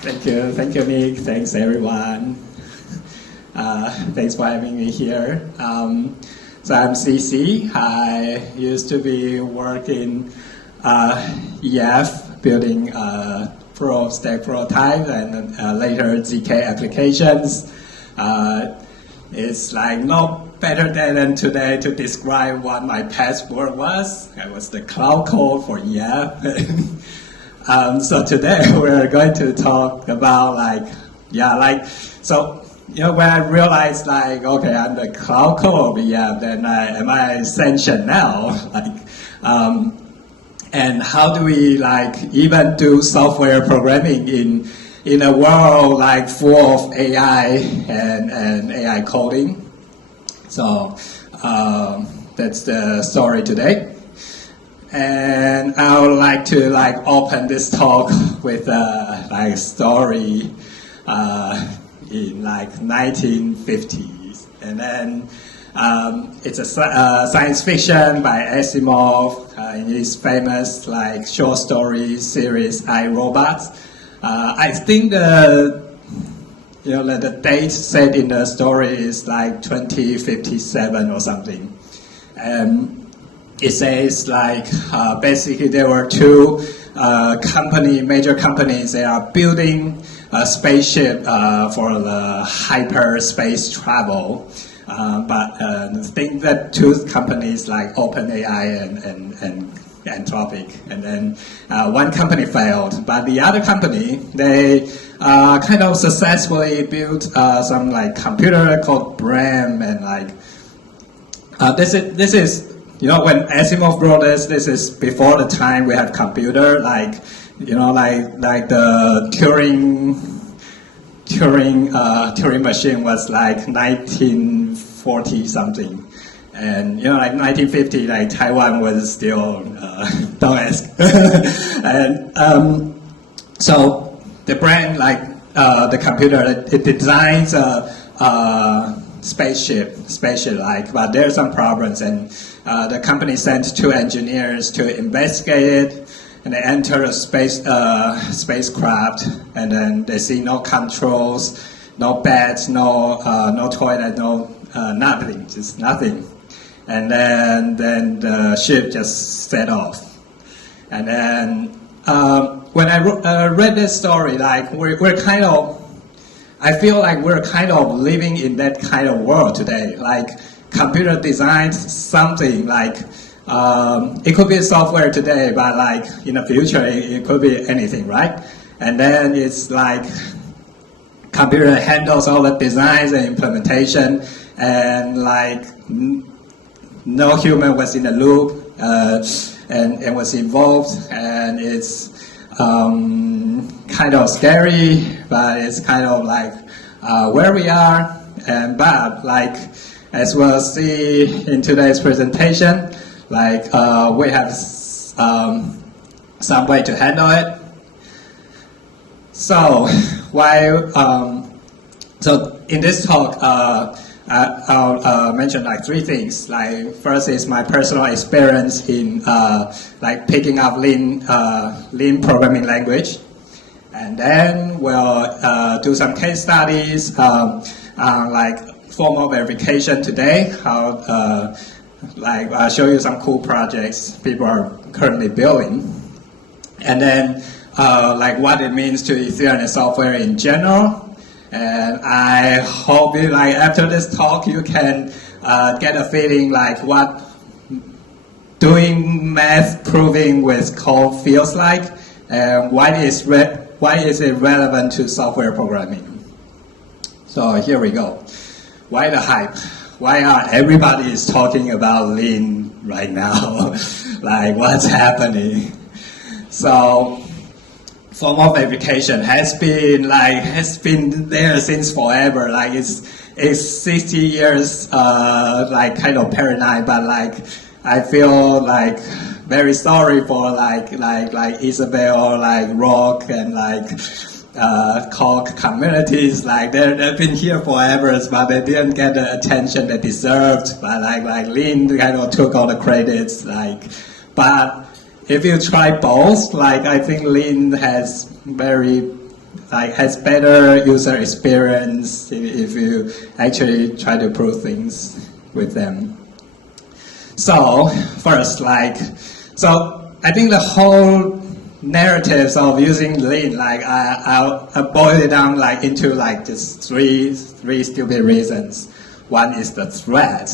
Thank you, Nick. Thanks, everyone. Thanks for having me here. So I'm CC. I used to be working EF, building stack prototype, and later ZK applications. It's like no better than today to describe what my past work was. I was the cloud code for EF. So today we're going to talk about when I realized okay, I'm the cloud code of EF, then am I sentient now? And how do we even do software programming in a world full of AI and AI coding? So that's the story today. And I would like to open this talk with a story in 1950s, and then it's a science fiction by Asimov in his famous short story series I, Robot. I think the date said in the story is 2057 or something. It says basically there were two major companies. They are building a spaceship for the hyperspace travel. But the thing that two companies like OpenAI and Anthropic, and then one company failed, but the other company, they kind of successfully built some computer called Brain, and this is when Asimov wrote this is before the time we had computer, the Turing machine was 1940 something, and 1950 Taiwan was still don't ask. And so the Brain the computer, it designs a spaceship but there are some problems, and the company sent two engineers to investigate it, and they enter a spacecraft, and then they see no controls, no beds, no toilet, no nothing, just nothing. And then the ship just set off. And then when I read this story, we're kind of, I feel we're kind of living in that kind of world today. Computer designs something it could be software today, but in the future it could be anything, right? And then it's computer handles all the designs and implementation, and no human was in the loop and was involved, and it's kind of scary, but it's kind of where we are. And but as we'll see in today's presentation, we have some way to handle it. So so in this talk, I'll mention three things. First is my personal experience in picking up Liang programming language, and then we'll do some case studies on formal verification today. How I'll show you some cool projects people are currently building, and then what it means to Ethereum software in general. And I hope after this talk you can get a feeling what doing math proving with code feels like, and why is it relevant to software programming. So here we go. Why the hype? Why are everybody is talking about Liang right now? What's happening? So formal verification has been there since forever. It's 60 years kind of paradigm, but I feel very sorry for Isabel, Rock, and Cork communities. They've been here forever, but they didn't get the attention they deserved. But Liang kind of took all the credits. But if you try both, I think Liang has very has better user experience if you actually try to prove things with them. So first, so I think the whole narratives of using Lean, I'll boil it down into just three stupid reasons. One is the threat,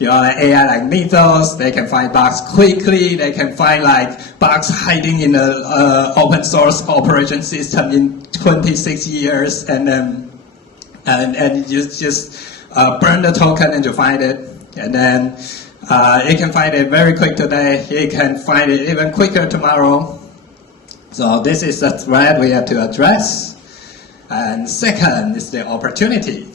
AI like Mythos, they can find bugs quickly, they can find bugs hiding in the open source operation system in 26 years, and then you just burn the token and you find it, and then it can find it very quick today, it can find it even quicker tomorrow. So this is the threat we have to address. And second is the opportunity.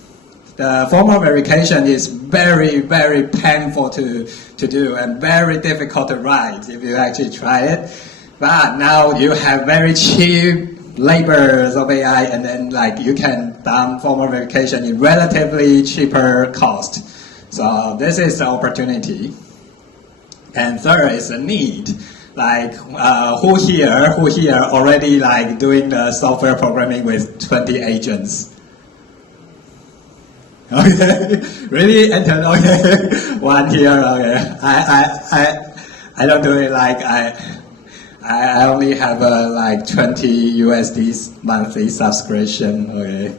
The formal verification is very, very painful to do and very difficult to write if you actually try it. But now you have very cheap labors of AI, and then you can dump formal verification in relatively cheaper cost. So this is the opportunity. And third is the need. Who here already doing the software programming with 20 agents? Okay, really? Okay, one here. Okay, I don't do it. I only have a 20 USD monthly subscription. Okay,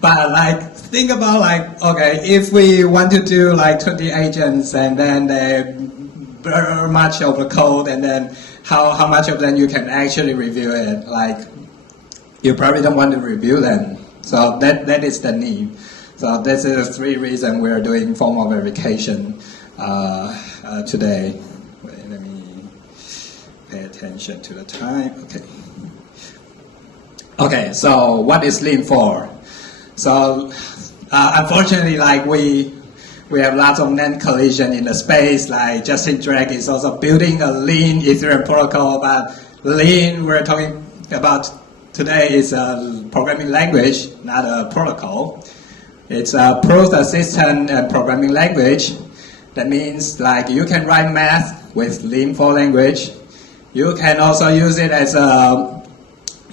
but think about okay, if we want to do 20 agents and then they very much of the code, and then how much of them you can actually review it? You probably don't want to review them. So that is the need. So this is the three reasons we are doing formal verification today. Wait, let me pay attention to the time. Okay, so what is Lean for? So unfortunately, we have lots of NAND collision in the space. Justin Drake is also building a Lean Ethereum protocol, but Lean we're talking about today is a programming language, not a protocol. It's a proof assistant and programming language. That means you can write math with Lean 4 language. You can also use it as a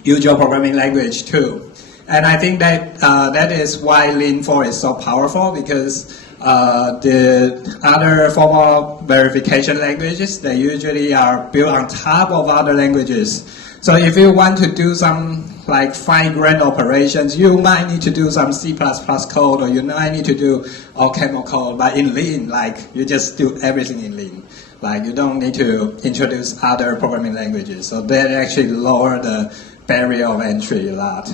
usual programming language too. And I think that is why Lean 4 is so powerful, because the other formal verification languages, they usually are built on top of other languages. So if you want to do some fine-grained operations, you might need to do some C++ code, or you might need to do OCaml code. But in Lean, you just do everything in Lean. You don't need to introduce other programming languages. So that actually lower the barrier of entry a lot.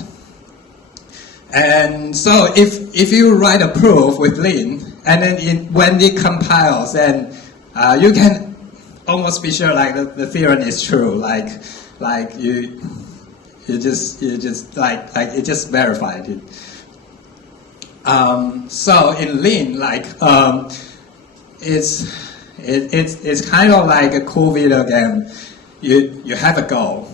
And so if you write a proof with Lean, and then when it compiles, then you can almost be sure the theorem is true. You just it just verified it. So in Lean, it's kind of like a cool video game. You have a goal,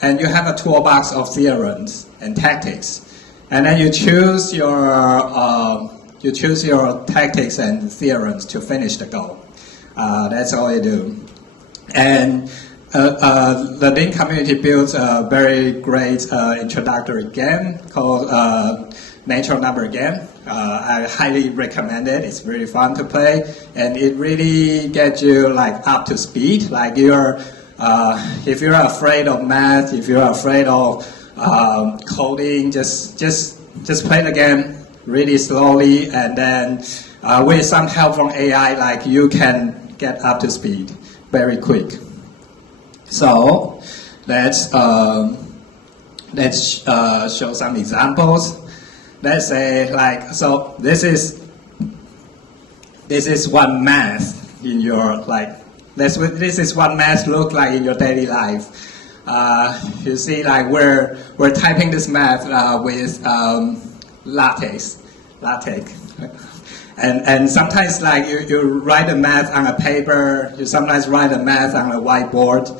and you have a toolbox of theorems and tactics, and then you choose your tactics and theorems to finish the goal. That's all you do. And the Lean community built a very great introductory game called Natural Number Game. I highly recommend it. It's really fun to play, and it really gets you up to speed. If you're afraid of math, if you're afraid of coding, just play the game really slowly, and then with some help from AI, you can get up to speed very quick. So let's show some examples. Let's say so this is what math in your this is what math look like in your daily life. You see we're typing this math with latex. And sometimes you write the math on a paper, you sometimes write the math on a whiteboard,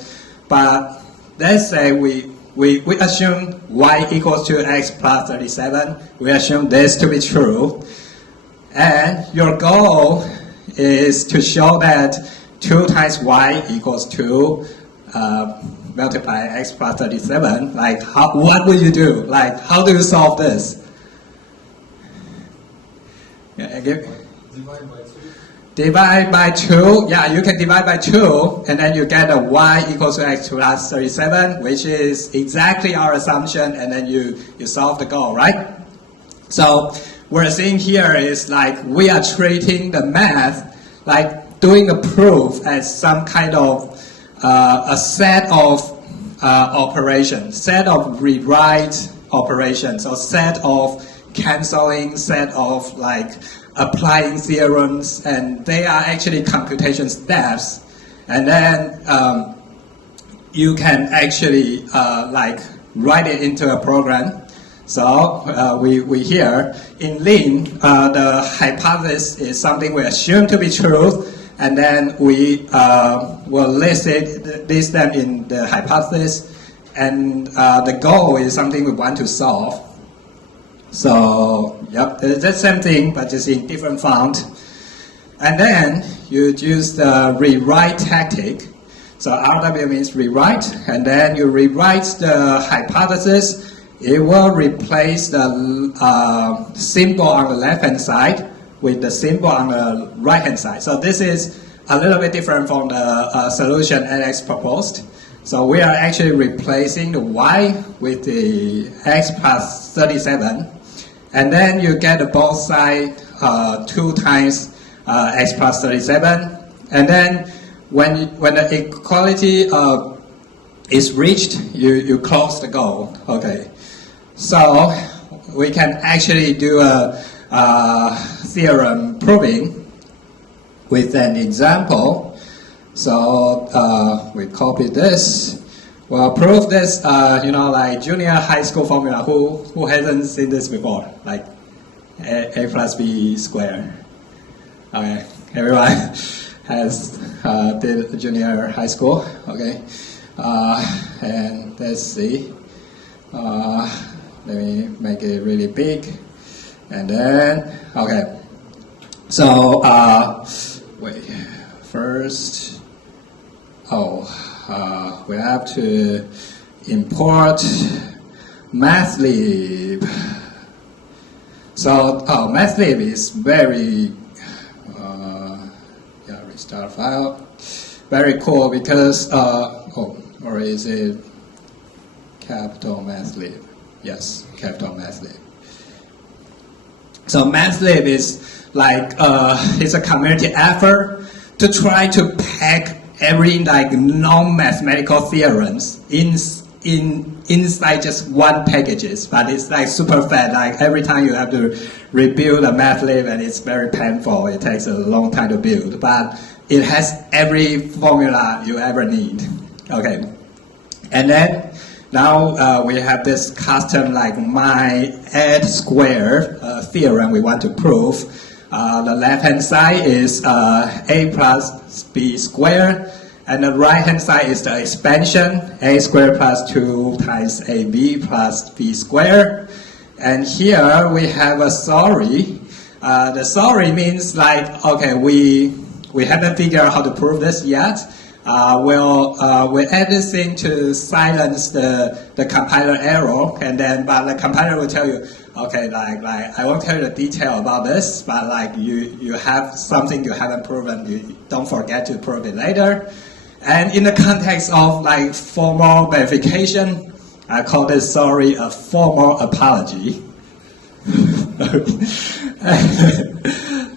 but let's say we assume y equals to x plus 37, we assume this to be true, and your goal is to show that 2 times y equals 2, multiply x plus 37. Like, what would you do? Like, how do you solve this? Yeah, Divide by 2. Divide by 2. Yeah, you can divide by 2, and then you get a y equals to x plus 37, which is exactly our assumption, and then you solve the goal, right? So what we're seeing here is like we are treating the math like doing a proof as some kind of a set of operations, set of rewrite operations, or set of canceling, set of like applying theorems, and they are actually computation steps. And then you can actually like write it into a program. So we here in Liang, the hypothesis is something we assume to be true, and then we will list them in the hypothesis, and the goal is something we want to solve. So yep, it's the same thing, but just in different font. And then you use the rewrite tactic. So RW means rewrite, and then you rewrite the hypothesis. It will replace the symbol on the left-hand side with the symbol on the right-hand side. So this is a little bit different from the solution Alex proposed. So we are actually replacing the y with the x plus 37. And then you get both sides 2 times x plus 37. And then when the equality is reached, you close the goal. Okay. So we can actually do a theorem proving with an example. So we copy this. Well, prove this, like junior high school formula. Who hasn't seen this before? Like a plus b squared. Okay, everyone has did junior high school. Okay, and let's see. Let me make it really big, and then okay. So wait, first, we have to import Mathlib. So Mathlib is very restart file. Very cool because or is it capital Mathlib? Yes, capital Mathlib. So Mathlib is like it's a community effort to try to pack every like non-mathematical theorems inside just one packages, but it's like super fat. Like every time you have to rebuild a Mathlib, and it's very painful. It takes a long time to build, but it has every formula you ever need. Okay, and then now we have this custom like my add square theorem we want to prove. The left-hand side is a plus b squared, and the right-hand side is the expansion, a squared plus 2 times ab plus b squared. And here we have a sorry. The sorry means like, okay, we haven't figured out how to prove this yet. We'll add this thing to silence the compiler error, and then but the compiler will tell you, okay, like I won't tell you the detail about this, but like you have something you haven't proven, you don't forget to prove it later. And in the context of like formal verification, I call this sorry a formal apology.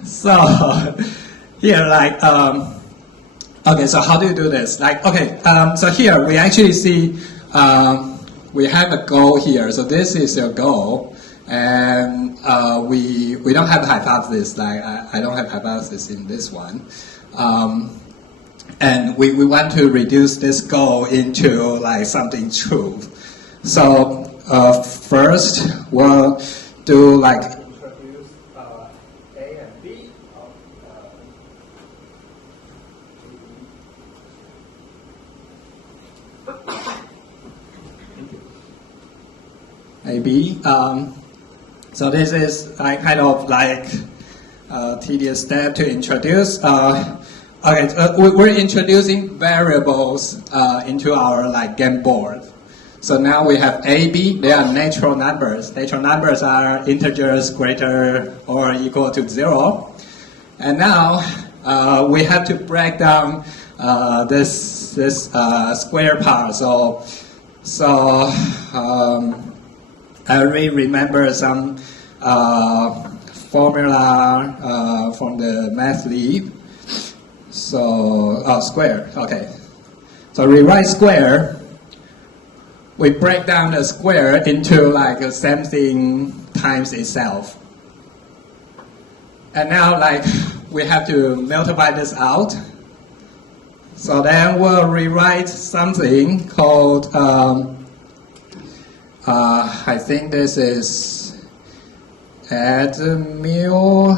So here like okay, so how do you do this? Like, okay, so here we actually see we have a goal here. So this is your goal, and we don't have a hypothesis. Like I don't have hypothesis in this one, and we want to reduce this goal into like something true. So first we'll do like introduce A and B. AB. So this is kind of like a tedious step to introduce. Okay, we're introducing variables into our game board. So now we have A, B. They are natural numbers. Natural numbers are integers greater or equal to 0. And now we have to break down this square part. So I really remember some formula from the math lib. So square. Okay. So rewrite square. We break down the square into something times itself. And now we have to multiply this out. So then we'll rewrite something called, I think this is add mu.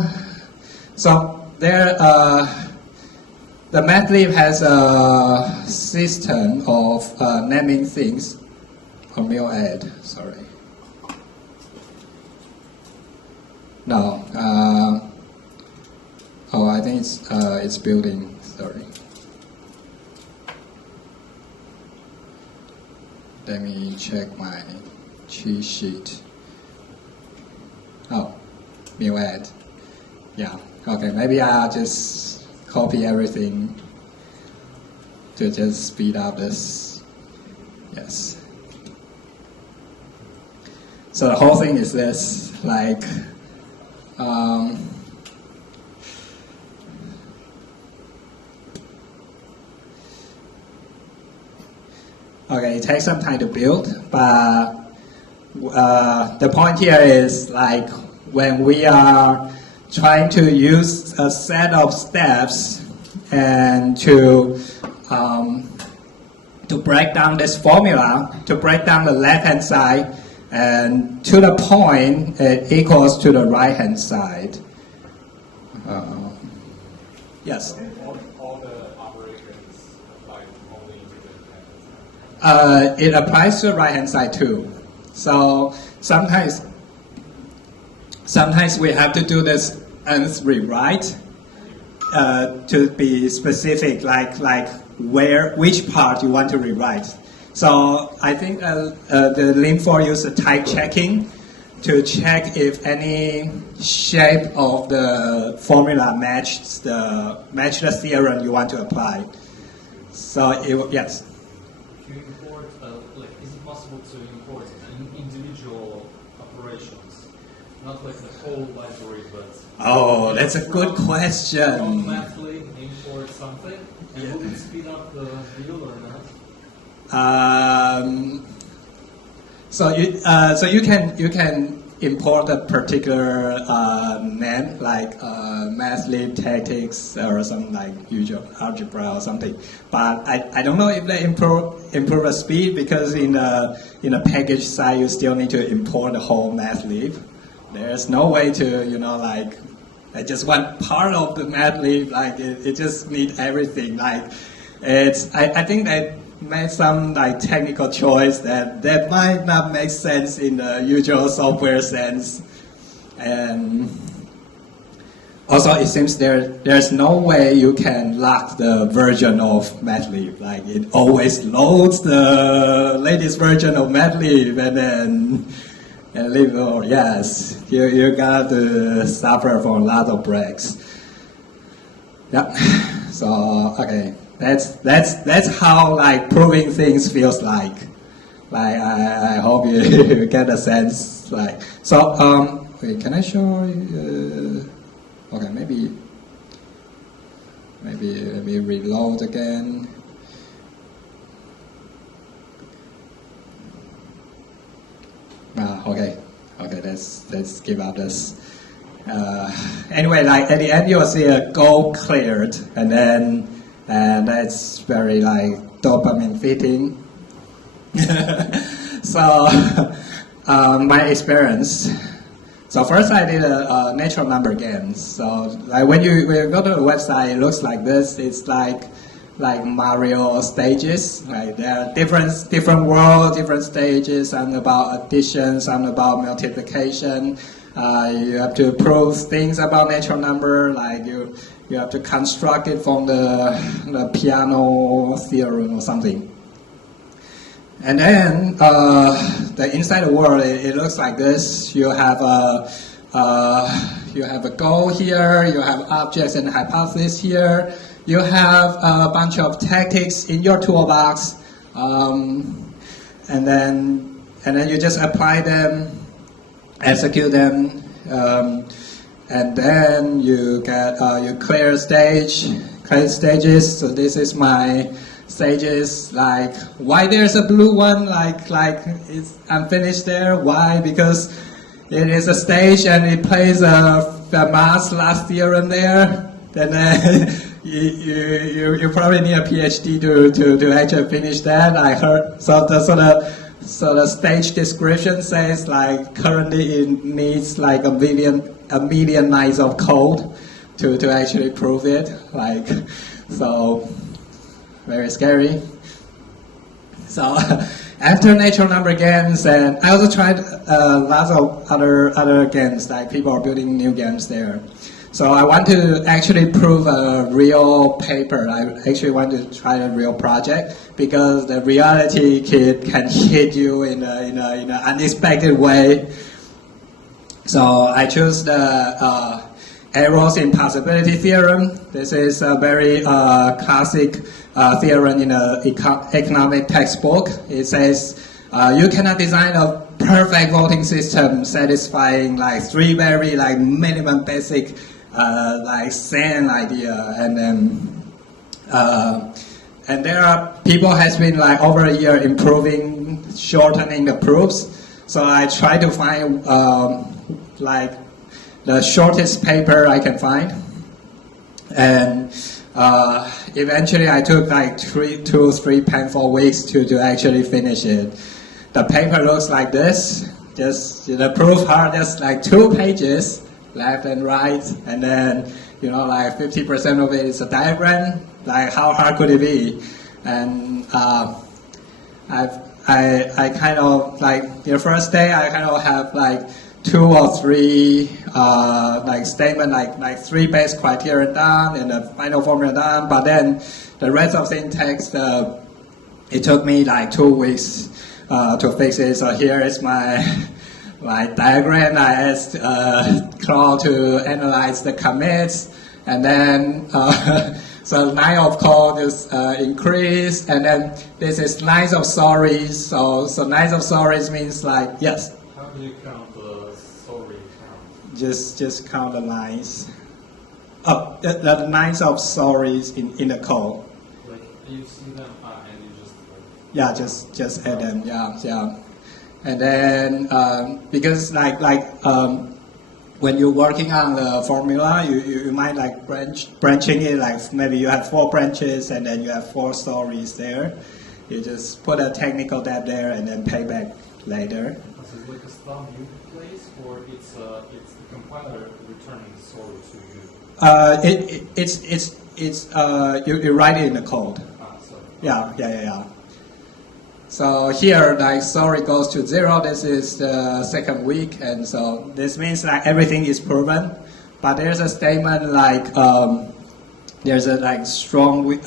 So there, the math lib has a system of naming things. Mu add, sorry. No. I think it's building. Sorry. Let me check my cheat sheet. Oh, mu add. Yeah. Okay. Maybe I'll just copy everything to just speed up this. Yes. So the whole thing is this, okay, it takes some time to build, but the point here is when we are trying to use a set of steps and to break down this formula, to break down the left-hand side, and to the point it equals to the right-hand side. Yes? All the operations apply only to the left-hand side? It applies to the right-hand side too. So sometimes we have to do this nth rewrite to be specific, which part you want to rewrite. So I think the link for use type checking to check if any shape of the formula match the theorem you want to apply. So yes. To import, is it possible to import individual operations, not the whole library, but? Oh, that's a good question. Automatically import something, and will it speed up the build or not? So you can import a particular name mathlib tactics or something usual algebra or something, but I don't know if they improve the speed, because in a package side you still need to import the whole mathlib. There's no way to I just want part of the mathlib, it just needs everything. I think they made some technical choice that might not make sense in the usual software sense, and also it seems there's no way you can lock the version of mathlib. It always loads the latest version of mathlib and leave. Oh yes, you got to suffer from a lot of breaks. Yeah. So okay. That's how proving things feels like. I hope you get a sense. So wait, can I show you? Okay, maybe let me reload again. Okay, let's give up this. Anyway, at the end you'll see a goal cleared, and that's very dopamine fitting. So my experience. So first I did a natural number game. So when you go to the website, it looks like this. It's like Mario stages. There are different worlds, different stages. Some about addition, some about multiplication. You have to prove things about natural number, you have to construct it from the piano theorem or something. And then the inside the world, it looks like this. You have a goal here. You have objects and hypothesis here. You have a bunch of tactics in your toolbox, and then you just apply them, execute them, and then you get you clear stages. So this is my stages, like why there's a blue one, like it's unfinished there. Why? Because it is a stage and it plays a Fermat's last theorem there. Then you probably need a PhD to actually finish that. I heard so the stage description says like currently it needs like a million lines of code to actually prove it. Like so. Very scary. So after natural number games, and I also tried lots of other games, like people are building new games there. So I want to actually prove a real paper. I actually want to try a real project because the reality can hit you in an unexpected way. So I chose the errors in possibility theorem. This is a very classic theorem in an economic textbook. It says you cannot design a perfect voting system satisfying like three very like minimum basic like same idea, and then and there are people has been like over a year improving, shortening the proofs. So I try to find like the shortest paper I can find, and eventually I took like 2 or 3 painful weeks to actually finish it. The paper looks like this. Just the proof are just like 2 pages, left and right, and then like 50% of it is a diagram. Like how hard could it be? And I kind of like the first day I kind of have like 2 or 3 like statement, like 3 base criteria done and the final formula done. But then the rest of syntax, it took me like 2 weeks to fix it. So here is my diagram. I asked Claude to analyze the commits, and then so line of code is increased, and then this is lines of sorries. So lines of sorries means like yes. How do you count the sorry count? Just count the lines. Oh, the lines of sorries in the code. Like you see them and you just yeah, just add them. Yeah. And then because when you're working on the formula, you might like branching it, like maybe you have 4 branches and then you have 4 stories there. You just put a technical debt there and then pay back later. Is it like a stub you place, or it's the compiler returning the story to you? You write it in the code. Sorry. Yeah. So here, like sorry goes to 0. This is the second week, and so this means like everything is proven. But there's a statement like there's a like strong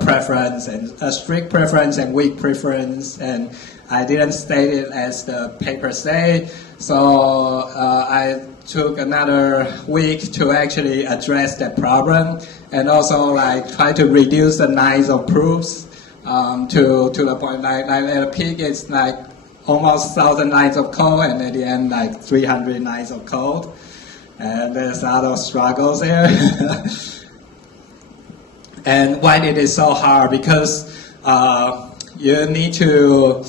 preference and a strict preference and weak preference, and I didn't state it as the paper say. So I took another week to actually address that problem, and also like try to reduce the lines of proofs. To the point like at the peak it's like almost 1,000 lines of code, and at the end like 300 lines of code, and there's a lot of struggles there. And why it is so hard? Because you need to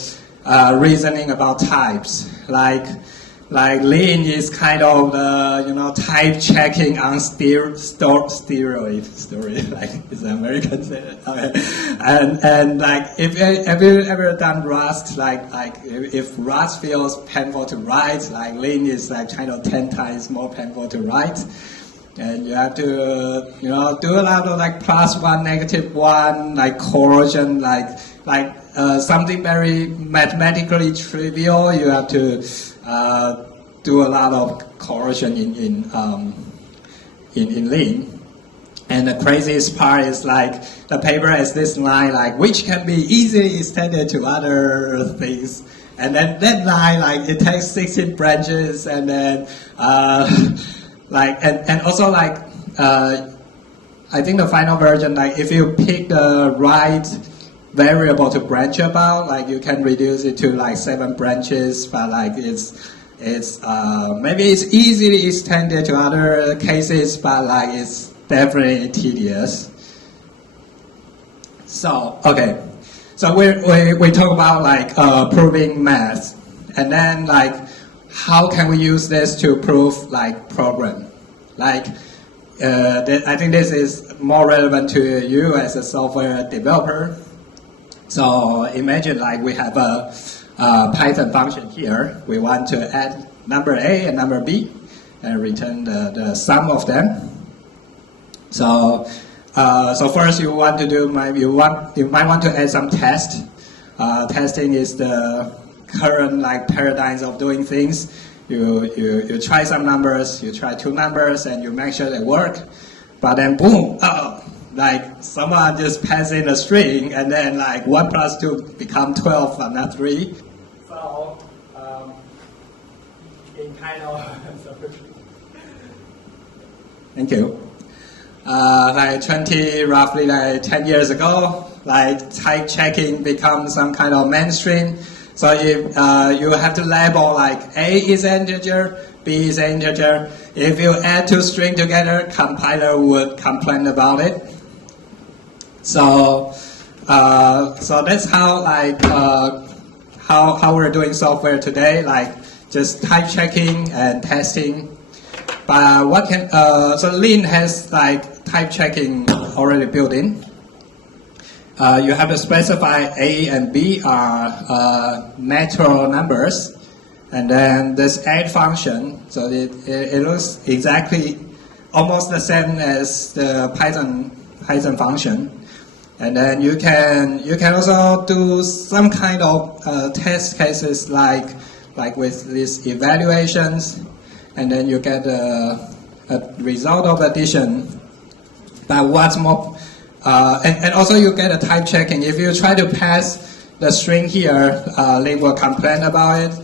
reasoning about types. Like Liang is kind of the type checking on steroid story, like it's American say. And like if you ever done Rust, like if Rust feels painful to write, like Liang is like kind of 10 times more painful to write. And you have to do a lot of like +1, -1, like corrosion, like something very mathematically trivial. You have to do a lot of corrosion in Liang, And the craziest part is like the paper has this line like which can be easily extended to other things. And then that line, like it takes 16 branches, and then and also like I think the final version, like if you pick the right variable to branch about, like you can reduce it to like 7 branches, but like it's maybe it's easily extended to other cases, but like it's definitely tedious. So okay. So we talk about like proving math, and then like how can we use this to prove like program? Like I think this is more relevant to you as a software developer. So imagine like we have a Python function here. We want to add number A and number B and return the sum of them. So first you want to do you might want to add some test. Testing is the current like paradigms of doing things. You try some numbers, you try 2 numbers, and you make sure they work. But then boom, like someone just passed in a string, and then like 1 plus 2 become 12, but not 3. So in kind of thank you. Like roughly like 10 years ago, like type checking becomes some kind of mainstream. So if you have to label like A is integer, B is integer. If you add 2 strings together, compiler would complain about it. So that's how like how we're doing software today, like just type checking and testing. But what can so Lean has like type checking already built in. You have to specify A and B are natural numbers, and then this add function. So it looks exactly almost the same as the Python function. And then you can also do some kind of test cases like with these evaluations, and then you get a result of addition. But what's more, and also you get a type checking. If you try to pass the string here, Liang will complain about it.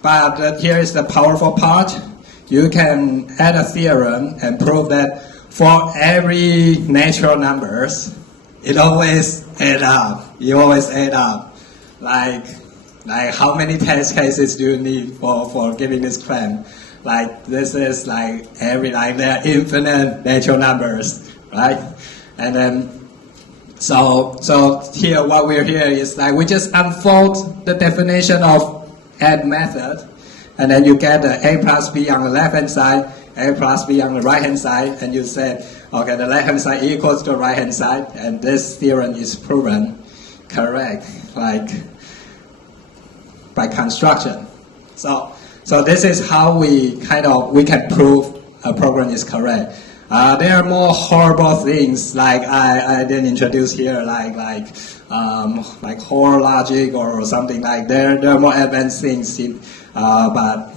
But here is the powerful part. You can add a theorem and prove that for every natural numbers, it always add up. You always add up. Like how many test cases do you need for giving this claim? Like this is like there are infinite natural numbers, right? And then so here what we're here is like we just unfold the definition of add method, and then you get the A plus B on the left hand side, A plus B on the right hand side, and you say, okay, the left hand side equals to the right hand side, and this theorem is proven correct, like by construction. So this is how we can prove a program is correct. There are more horrible things like I didn't introduce here, like Hoare logic or something like. There are more advanced things, but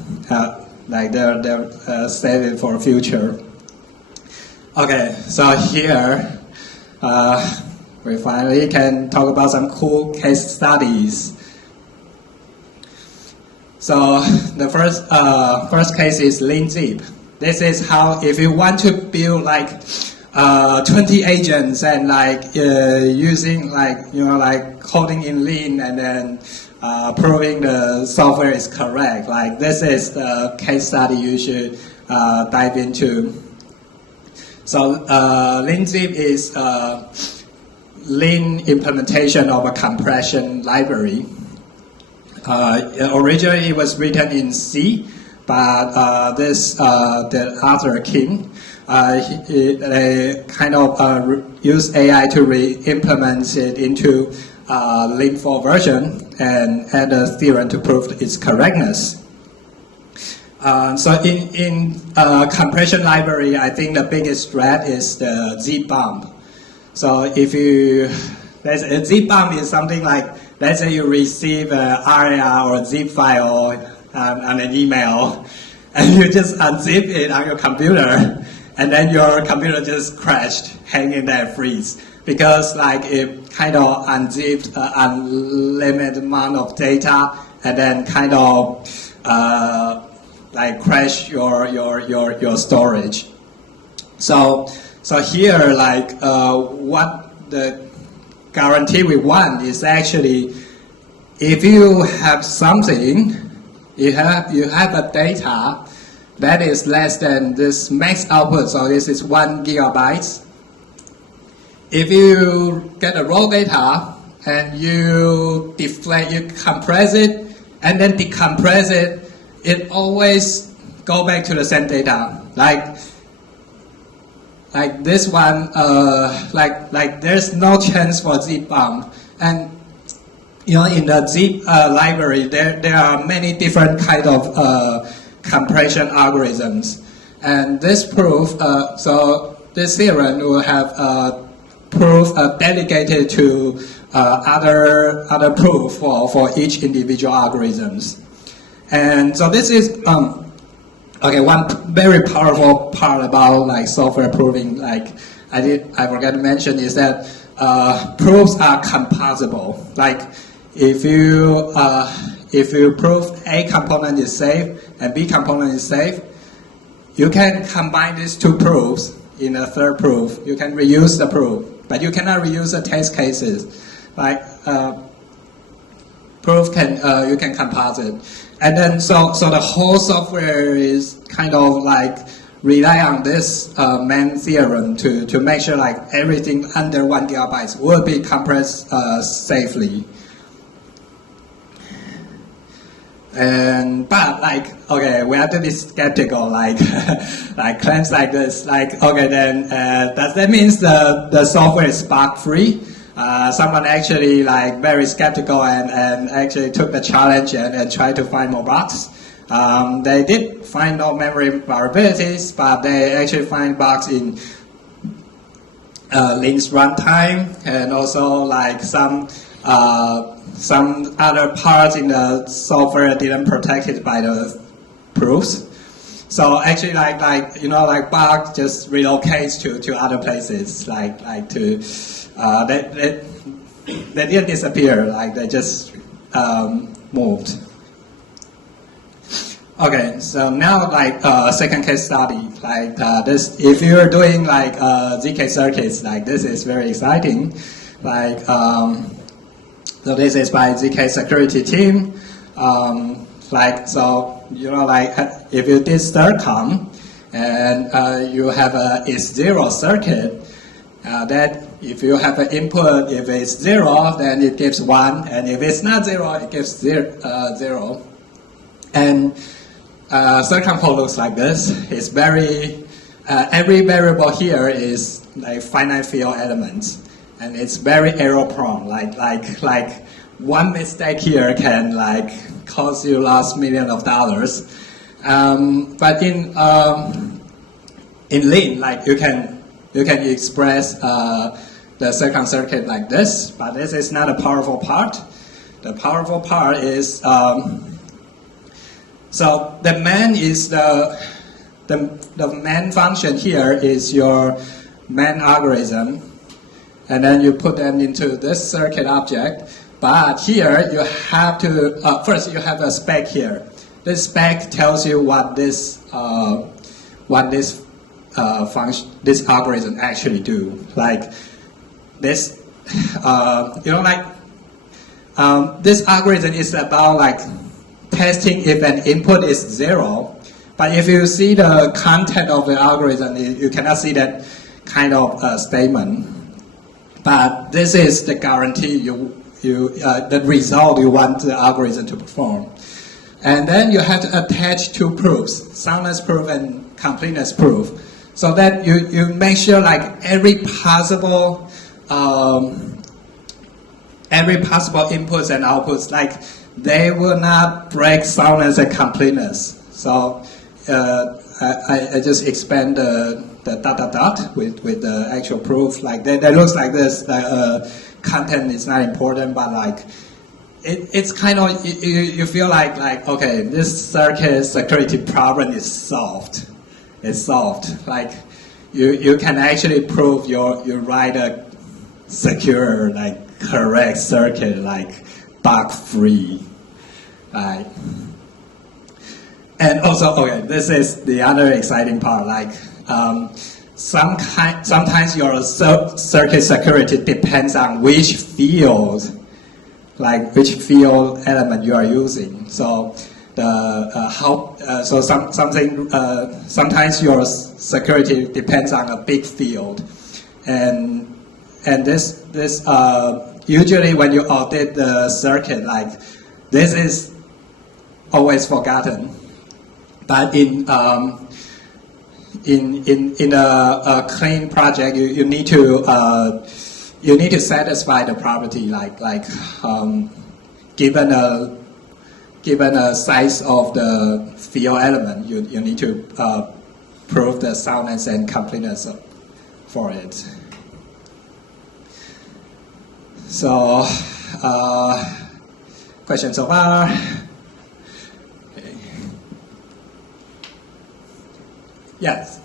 like they're saved for future. Okay, so here we finally can talk about some cool case studies. So the first case is LeanZip. This is how, if you want to build like 20 agents and like using like coding in Lean and then proving the software is correct. Like this is the case study you should dive into. So LeanZip is Lean implementation of a compression library. Originally it was written in C, but the author King, they kind of use AI to re-implement it into Lean 4 version and add a theorem to prove its correctness. So in compression library, I think the biggest threat is the zip bump. So if there's a zip bump is something like, let's say you receive a RAR or zip file on an email, and you just unzip it on your computer, and then your computer just crashed, hanging there, freeze, because like it kind of unzipped unlimited amount of data, and then kind of like crash your storage. So here, like what the guarantee we want is actually, if you have something, you have a data that is less than this max output, so this is 1 gigabyte. If you get a raw data and you compress it and then decompress it, it always go back to the same data. Like this one, like there's no chance for zip bump. And you know, in the zip library, there are many different kind of compression algorithms, and this proof, so this theorem will have proof dedicated to other proof for each individual algorithms. And so this is okay. One very powerful part about like software proving, like I forgot to mention, is that proofs are composable. Like if you prove A component is safe and B component is safe, you can combine these two proofs in a third proof. You can reuse the proof, but you cannot reuse the test cases. Like proof you can composite, and then so the whole software is kind of like rely on this main theorem to make sure like everything under 1 gigabyte will be compressed safely. But like, okay, we have to be skeptical, like like claims like this, like, okay, then does that mean the software is bug free? Someone actually like very skeptical and actually took the challenge and tried to find more bugs. They did find no memory vulnerabilities, but they actually find bugs in Liang's runtime, and also like some other parts in the software didn't protect it by the proofs. So actually, like you know, like bug just relocates to other places, like to they didn't disappear, like they just moved. Okay, so now like second case study, like this. If you're doing like ZK circuits, like this is very exciting, like. So this is by ZK security team. Like, so, you know, like if you did STIRCOM and you have a is0 circuit, that if you have an input, if it's 0, then it gives 1, and if it's not 0, it gives 0. And STIRCOM code looks like this. It's very, every variable here is like finite field elements. And it's very error prone. Like one mistake here can like cost you last millions of dollars. But in Liang, like you can express the second circuit like this. But this is not a powerful part. The powerful part is so the main is the main function here is your main algorithm. And then you put them into this circuit object. But here you have to, first you have a spec here. This spec tells you what this function, this algorithm actually do. Like this, you know, like this algorithm is about like testing if an input is 0. But if you see the content of the algorithm, you cannot see that kind of statement. But this is the guarantee the result you want the algorithm to perform. And then you have to attach two proofs, soundness proof and completeness proof, so that you make sure like every possible inputs and outputs, like they will not break soundness and completeness. So I just expand the ... with the actual proof. Like that looks like this. Content is not important, but like it's kind of you feel like okay, this circuit security problem is solved. It's solved. Like you can actually prove you write a secure, like correct circuit, like bug free, right? And also, okay, this is the other exciting part. Like sometimes your circuit security depends on which field element you are using. So sometimes your security depends on a big field, and this usually when you audit the circuit, like this is always forgotten. But in a clean project, you need to satisfy the property, given a size of the field element, you need to prove the soundness and completeness for it. So, questions so far? Okay. Yes.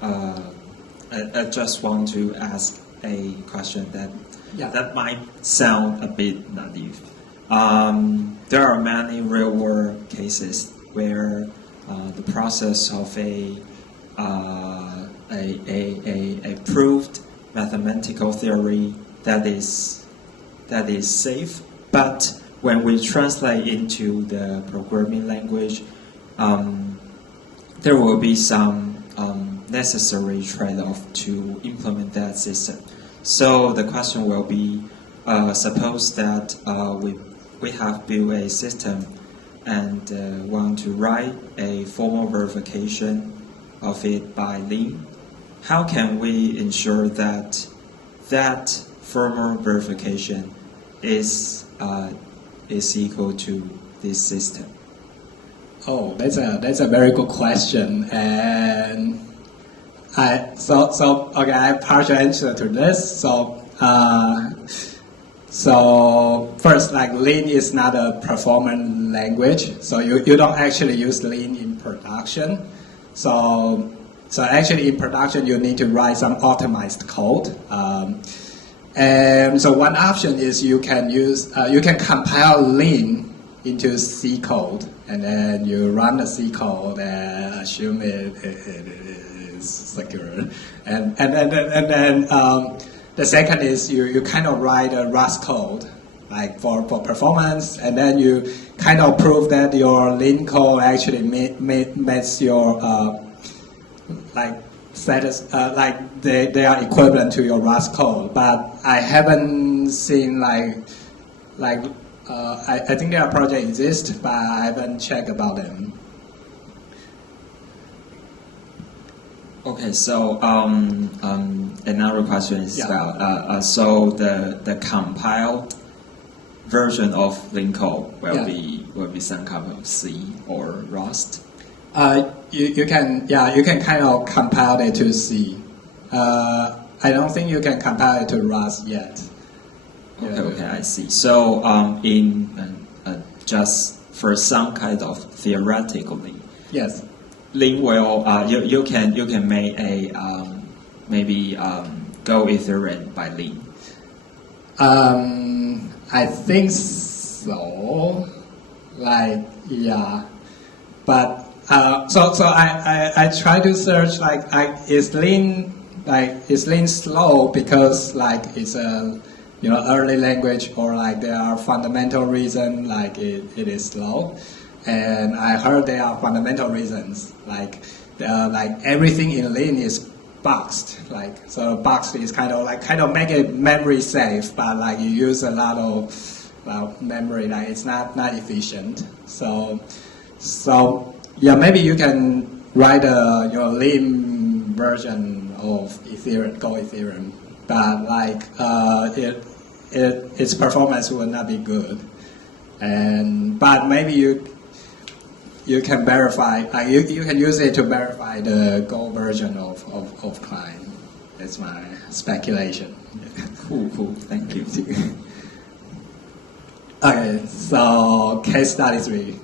I just want to ask a question that might sound a bit naive. There are many real-world cases where the process of a proved mathematical theory that is safe, but when we translate into the programming language, there will be some necessary trade-off to implement that system. So the question will be, suppose that we have built a system and want to write a formal verification of it by Liang. How can we ensure that that formal verification is equal to this system? Oh, that's a very good question, and I partial answer to this. So first, like Liang is not a performance language, so you don't actually use Liang in production. So actually in production you need to write some optimized code. And so one option is you can compile Liang into C code, and then you run the C code and assume it is secure. And then the second is you kind of write a Rust code, like for performance, and then you kind of prove that your Liang code actually makes your they are equivalent to your Rust code. But I haven't seen I think their project exists, but I haven't checked about them. Okay, so another question as well. So the compiled version of Liang code will be some kind of C or Rust. You can kind of compile it to C. I don't think you can compile it to Rust yet. Okay, I see. So in just for some kind of theoretically, yes, Liang will you can make a maybe go Ethereum by Liang. I think so. But so I try to search is Liang slow because it's a early language, or there are fundamental reasons it is slow. And I heard there are fundamental reasons, everything in Liang is boxed. So boxed is kind of make it memory safe, but you use a lot of memory, it's not efficient. So maybe you can write your Liang version of Ethereum, but its performance will not be good. But maybe you can verify, you can use it to verify the Go version of client. That's my speculation. Cool. Thank you. Okay, so case study 3.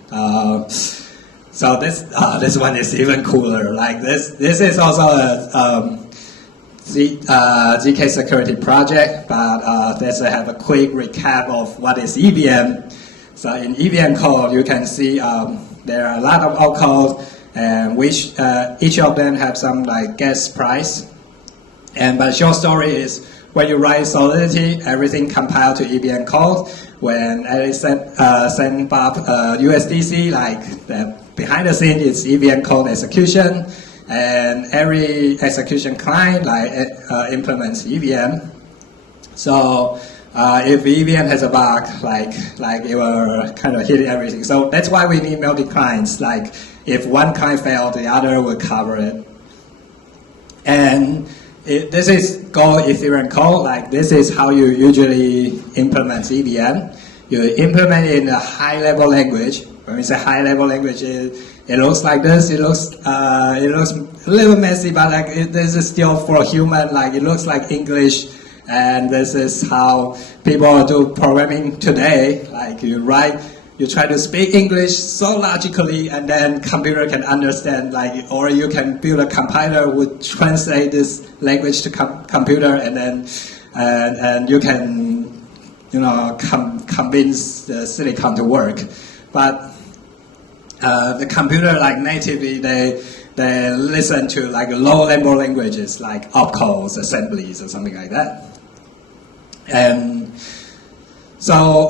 So this one is even cooler. Like this is also a ZK security project, but let's have a quick recap of what is EVM. So in EVM code, you can see there are a lot of opcodes, and which each of them have some like gas price. And but short story is when you write Solidity, everything compiled to EVM code. When Alice send Bob USDC, like the behind the scene is EVM code execution, and every execution client like implements EVM. So if EVM has a bug, like it will kind of hit everything. So that's why we need multi clients. Like if one client failed, the other will cover it. And this is Go Ethereum code. Like this is how you usually implement EVM. You implement it in a high-level language. When we say high-level language, it looks like this. It looks a little messy, but like this is still for human. Like it looks like English, and this is how people do programming today. Like you try to speak English so logically, and then computer can understand. Like, or you can build a compiler would translate this language to computer, and then and you can convince the silicon to work. But the computer, like natively, they listen to like low-level languages like opcodes, assemblies, or something like that. And so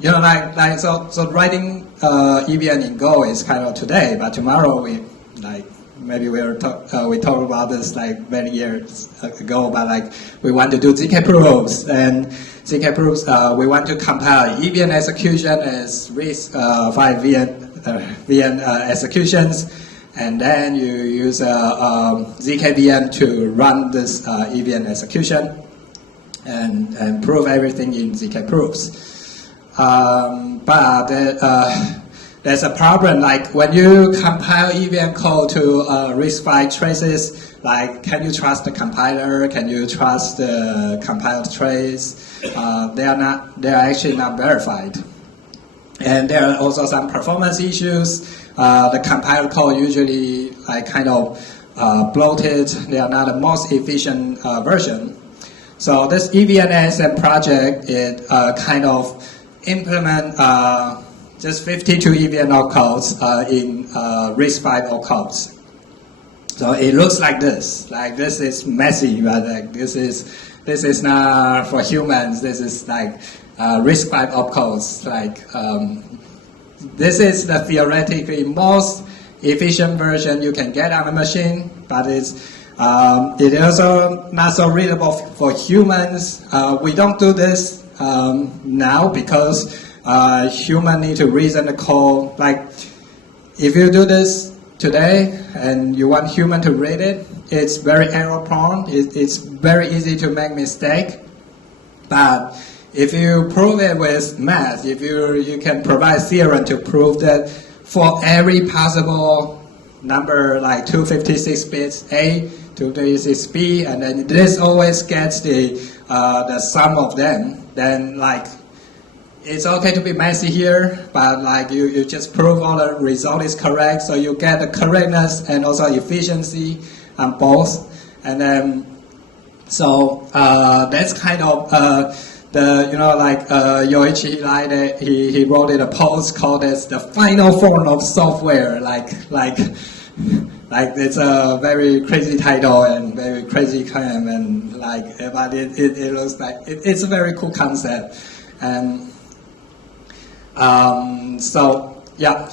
so writing EVM in Go is kind of today, but tomorrow we talked about this like many years ago, but like we want to do ZK proofs, and ZK proofs we want to compile EVM execution as RISC-V VM executions, and then you use ZK VM to run this EVM execution and prove everything in ZK proofs. But there's a problem, like when you compile EVM code to RISC-V traces, like can you trust the compiler? Can you trust the compiled trace? They are actually not verified. And there are also some performance issues. The compiled code usually like kind of bloated. They are not the most efficient version. So this EVNSM project, it kind of implement just 52 EVM opcodes in RISC-V opcodes. So it looks like this. Like this is messy, but like this is not for humans. This is like RISC-V opcodes. Like this is the theoretically most efficient version you can get on a machine, but it is also not so readable for humans. We don't do this now because humans need to reason the code. Like if you do this today and you want human to read it, it's very error prone. It's very easy to make mistake. But if you prove it with math, if you can provide theorem to prove that for every possible number, like 256 bits A, 256 B, and then this always gets the sum of them, then like it's okay to be messy here, but like you just prove all the result is correct, so you get the correctness and also efficiency on both. And then so that's kind of Yoichi Light, he wrote in a post called as the final form of software. Like it's a very crazy title and very crazy claim, and like but it looks like it's a very cool concept. And so yeah,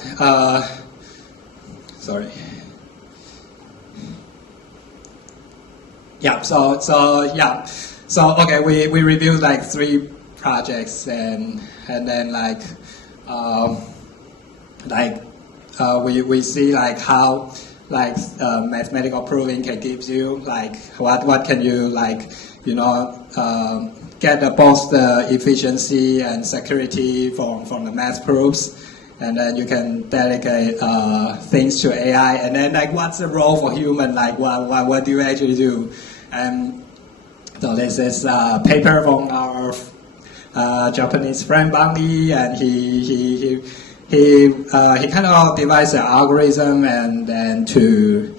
sorry. Yeah, so okay, we reviewed like 3 projects, and then we see like how like mathematical proving can give you like what can you get both the efficiency and security from the math proofs, and then you can delegate things to AI, and then like what's the role for human, like what do you actually do? And so this is a paper from our Japanese friend Bundy, and he kind of devised an algorithm and then to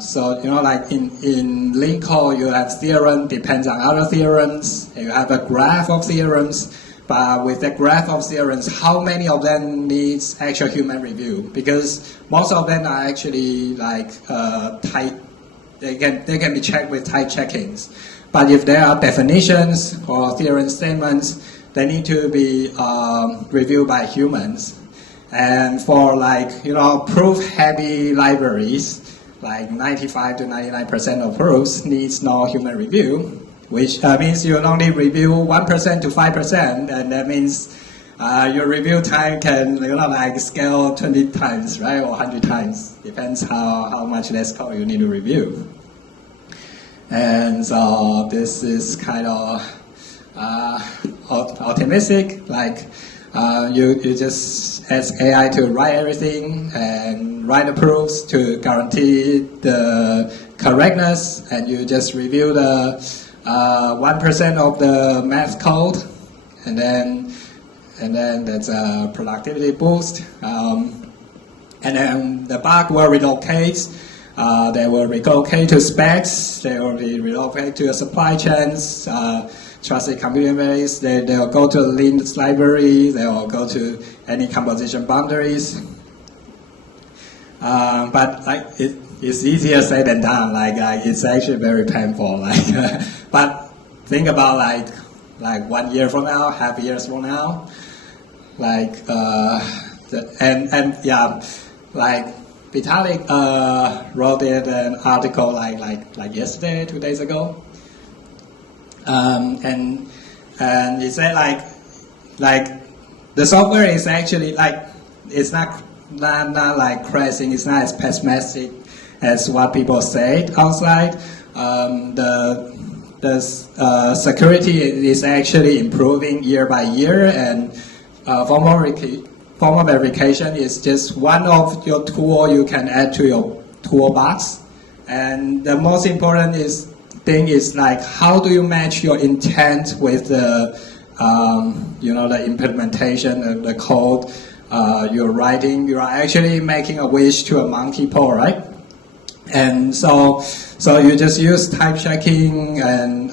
so like in link code you have theorem depends on other theorems. You have a graph of theorems, but with the graph of theorems, how many of them needs actual human review? Because most of them are actually like type. They can be checked with type checkings. But if there are definitions or theorem statements, they need to be reviewed by humans. And for proof-heavy libraries, like 95 to 99% of proofs needs no human review, which means you only review 1% to 5%, and that means your review time can scale 20 times, right, or 100 times. Depends how much less code you need to review. And so this is kind of optimistic, you just ask AI to write everything and write the proofs to guarantee the correctness, and you just review the 1% of the math code, and then that's a productivity boost. And then the bug will relocate. They will relocate to specs. They will be relocate to supply chains. Trusted computing base. They'll go to the Liang library. They will go to any composition boundaries. But it's easier said than done. It's actually very painful. But think about 1 year from now, half years from now, Vitalik wrote an article like yesterday, 2 days ago. And he said the software is actually it's not like crashing. It's not as pessimistic as what people say outside. The security is actually improving year by year, and formal verification is just one of your tool you can add to your toolbox. And the most important thing is how do you match your intent with the the implementation of the code you're writing. You are actually making a wish to a monkey paw, right? And so you just use type checking and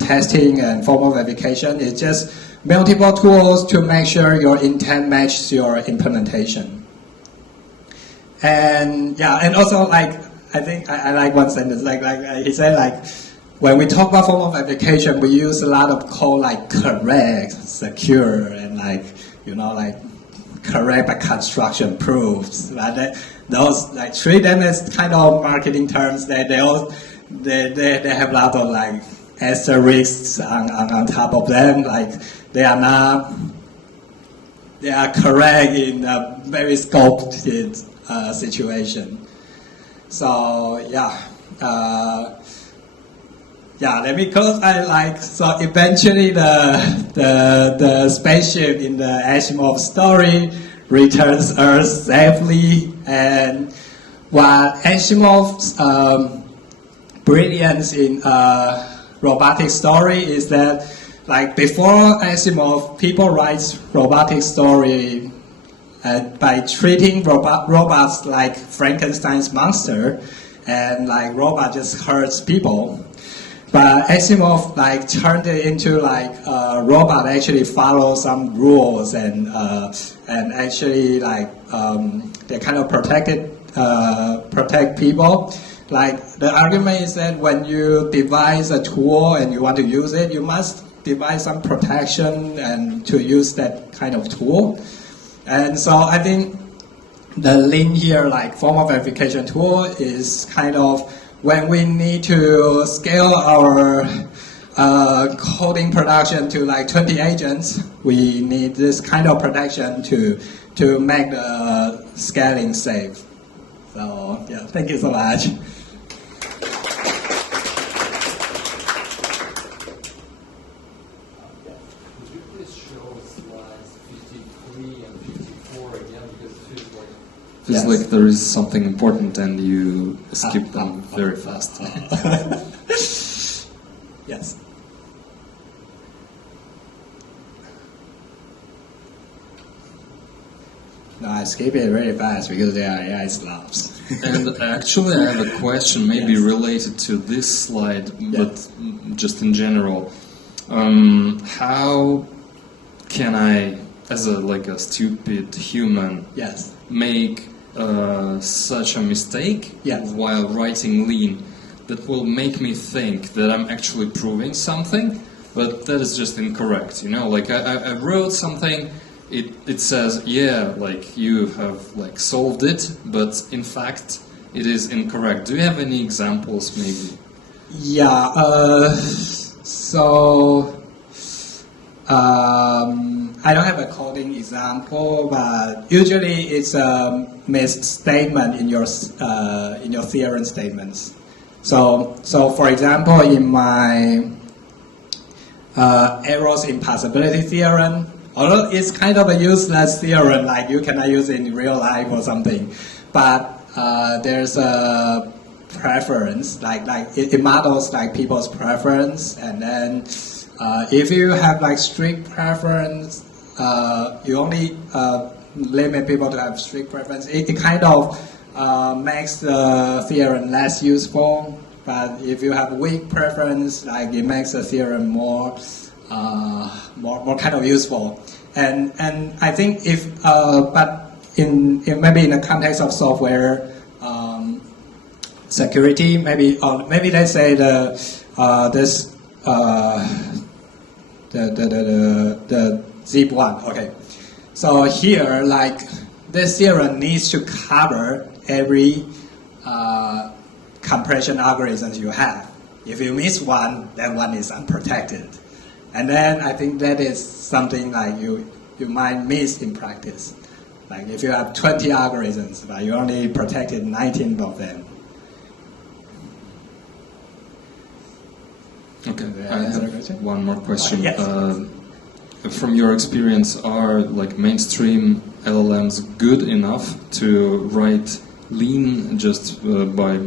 testing and formal verification. It's just multiple tools to make sure your intent matches your implementation. And also I think I like one sentence, he said when we talk about formal verification, we use a lot of code like correct, secure, and correct by construction proofs. Those treat them as kind of marketing terms. They have a lot of asterisks on top of them. They are correct in a very scoped situation. So let me close. So eventually the spaceship in the Asimov story returns Earth safely, and what Asimov's brilliance in robotic story is that before Asimov, people write robotic story by treating robots like Frankenstein's monster, and robot just hurts people. But Asimov turned it into robot actually follow some rules and actually they kind of protect people. The argument is that when you devise a tool and you want to use it, you must devise some protection and to use that kind of tool. And so I think the Liang here, formal verification tool, is kind of when we need to scale our coding production to 20 agents, we need this kind of protection to make the scaling safe. So thank you so much. Could you please show slides 53 and 54 again, because it feels like Feels like there is something important and you skip them very fast. Yes. No, I skip it very fast because they are AI slobs. And actually, I have a question, maybe Yes. related to this slide, but just in general. How can I, as a stupid human, Yes. make such a mistake Yes. while writing lean that will make me think that I'm actually proving something, but that is just incorrect? You know, like I wrote something. It says, yeah, like you have like solved it, but in fact it is incorrect. Do you have any examples, maybe? Yeah. I don't have a coding example, but usually it's a misstatement in your theorem statements. So for example, in my errors impossibility theorem, although it's kind of a useless theorem, like you cannot use it in real life or something, but there's a preference, like it models like people's preference, and then if you have like strict preference, you only limit people to have strict preference. It kind of makes the theorem less useful, but if you have weak preference, like it makes the theorem more kind of useful. And I think if but in maybe in the context of software security, maybe let's say the zip one. Okay, so here like this theorem needs to cover every compression algorithms you have. If you miss one, then one is unprotected. And then I think that is something like you might miss in practice. Like if you have 20 algorithms, but you only protected 19 of them. Okay, Did I I answer the have question? one more question. Yes. From your experience, are like mainstream LLMs good enough to write lean just by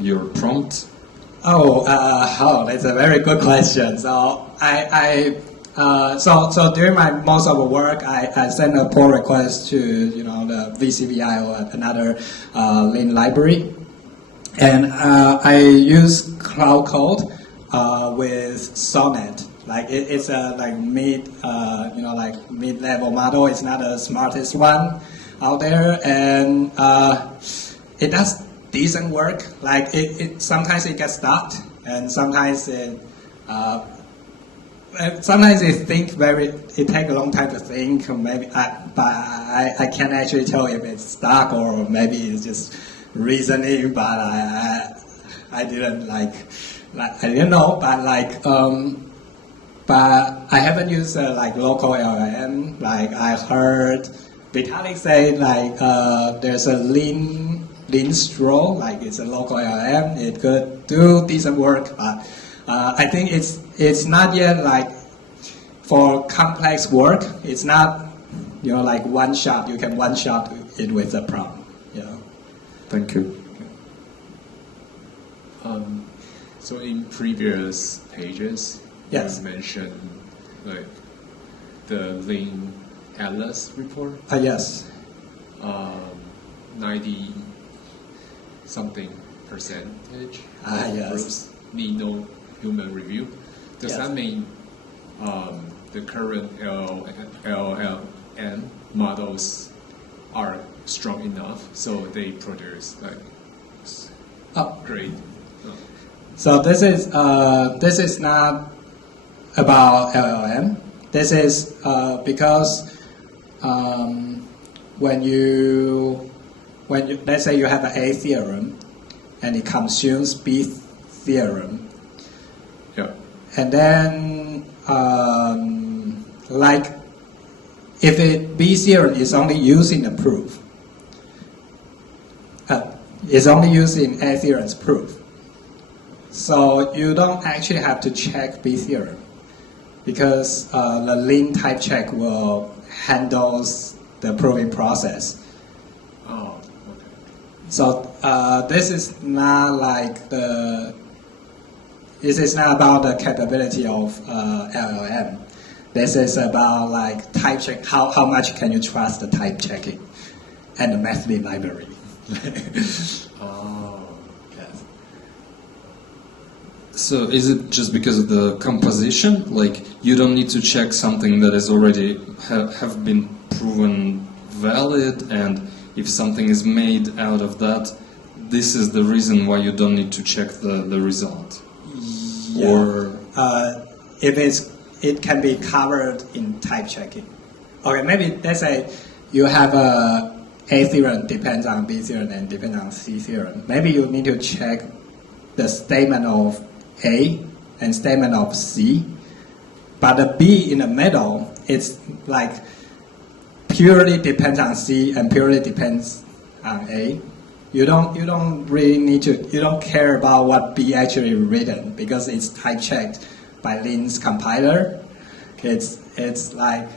your prompt? That's a very good question. So so during my most of the work, I sent a pull request to the VCVI or another lean library, and I use Cloud Code with Sonnet. Like it's a like mid-level model. It's not the smartest one out there, and it does decent work. Like it sometimes it gets stuck, and sometimes it takes a long time to think. Maybe I can't actually tell if it's stuck or maybe it's just reasoning. But I didn't I didn't know. But I haven't used local LLM. Like I heard Vitalik say there's a lean straw, like it's a local LLM. It could do decent work, but I think it's not yet like for complex work. It's not like one shot. You can one shot it with a prompt. Thank you. So in previous pages, Yes. you mentioned like the Lean Atlas report. Yes. 90-something percentage Yes. groups need no human review. Does Yes. that mean the current LLM models are strong enough so they produce great? So this is not about LLM. This is because when you let's say you have an A theorem and it consumes B theorem, Yeah. and then if B theorem is only used in a proof, it's only used in A theorem's proof. So you don't actually have to check B theorem because the lean type check will handle the proving process. Oh, okay. So this is not about the capability of LLM. This is about type check. How much can you trust the type checking? and the Mathlin library. Oh. Yes. So is it just because of the composition? Like you don't need to check something that is already have been proven valid, and if something is made out of that, this is the reason why you don't need to check the result. Yeah. Or if it can be covered in type checking. Okay, maybe let's say you have a theorem depends on B theorem and depends on C theorem. Maybe you need to check the statement of A and statement of C, but the B in the middle, it's like purely depends on C and purely depends on A. You don't really need to, you don't care about what B actually written because it's type checked by Liang's compiler. It's like